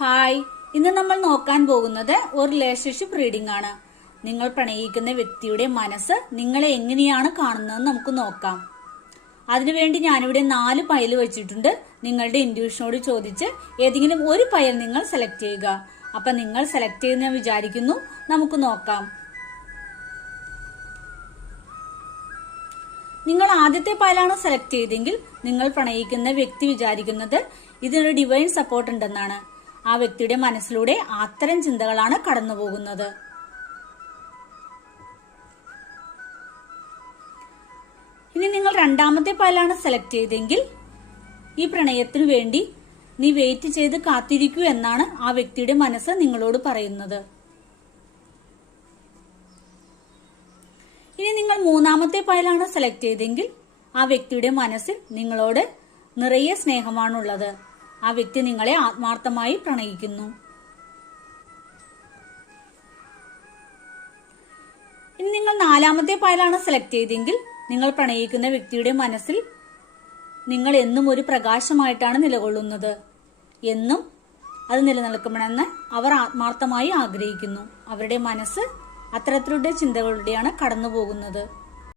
Hi, ഇന്ന് നമ്മൾ നോക്കാൻ പോകുന്നത് ഒരു റിലേഷൻഷിപ്പ് റീഡിംഗ് ആണ്. നിങ്ങൾ പ്രണയിക്കുന്ന വ്യക്തിയുടെ മനസ്സ് നിങ്ങളെ എങ്ങനെയാണ് കാണുന്നതെന്ന് നമുക്ക് നോക്കാം. അതിനുവേണ്ടി ഞാനിവിടെ 4 പയൽ വെച്ചിട്ടുണ്ട്. നിങ്ങളുടെ ഇൻറ്റ്യൂഷനോട് ചോദിച്ച് ഏതെങ്കിലും ഒരു പയൽ നിങ്ങൾ സെലക്ട് ചെയ്യുക. അപ്പൊ നിങ്ങൾ സെലക്ട് ചെയ്യുന്ന വിചാരിക്കുന്നു. നമുക്ക് നോക്കാം. നിങ്ങൾ ആദ്യത്തെ പയലാണ് സെലക്ട് ചെയ്തെങ്കിൽ നിങ്ങൾ പ്രണയിക്കുന്ന വ്യക്തി വിചാരിക്കുന്നത് ഇതിനൊരു ഡിവൈൻ സപ്പോർട്ട് ഉണ്ടെന്നാണ്. ആ വ്യക്തിയുടെ മനസ്സിലൂടെ അത്തരം ചിന്തകളാണ് കടന്നു പോകുന്നത്. ഇനി നിങ്ങൾ രണ്ടാമത്തെ പയലാണ് സെലക്ട് ചെയ്തെങ്കിൽ ഈ പ്രണയത്തിനു വേണ്ടി നീ വെയിറ്റ് ചെയ്ത് കാത്തിരിക്കൂ എന്നാണ് ആ വ്യക്തിയുടെ മനസ്സ് നിങ്ങളോട് പറയുന്നത്. ഇനി നിങ്ങൾ മൂന്നാമത്തെ പയലാണ് സെലക്ട് ചെയ്തെങ്കിൽ ആ വ്യക്തിയുടെ മനസ്സിൽ നിങ്ങളോട് നിറയെ സ്നേഹമാണുള്ളത്. ആ വ്യക്തി നിങ്ങളെ ആത്മാർത്ഥമായി പ്രണയിക്കുന്നു. ഇനി നിങ്ങൾ നാലാമത്തെ പയലാണ് സെലക്ട് ചെയ്തെങ്കിൽ നിങ്ങൾ പ്രണയിക്കുന്ന വ്യക്തിയുടെ മനസ്സിൽ നിങ്ങൾ എന്നും ഒരു പ്രകാശമായിട്ടാണ് നിലകൊള്ളുന്നത്. എന്നും അത് നിലനിൽക്കണമെന്ന് അവർ ആത്മാർത്ഥമായി ആഗ്രഹിക്കുന്നു. അവരുടെ മനസ്സ് അത്തരത്തിലുള്ള ചിന്തകളുടെയാണ് കടന്നു പോകുന്നത്.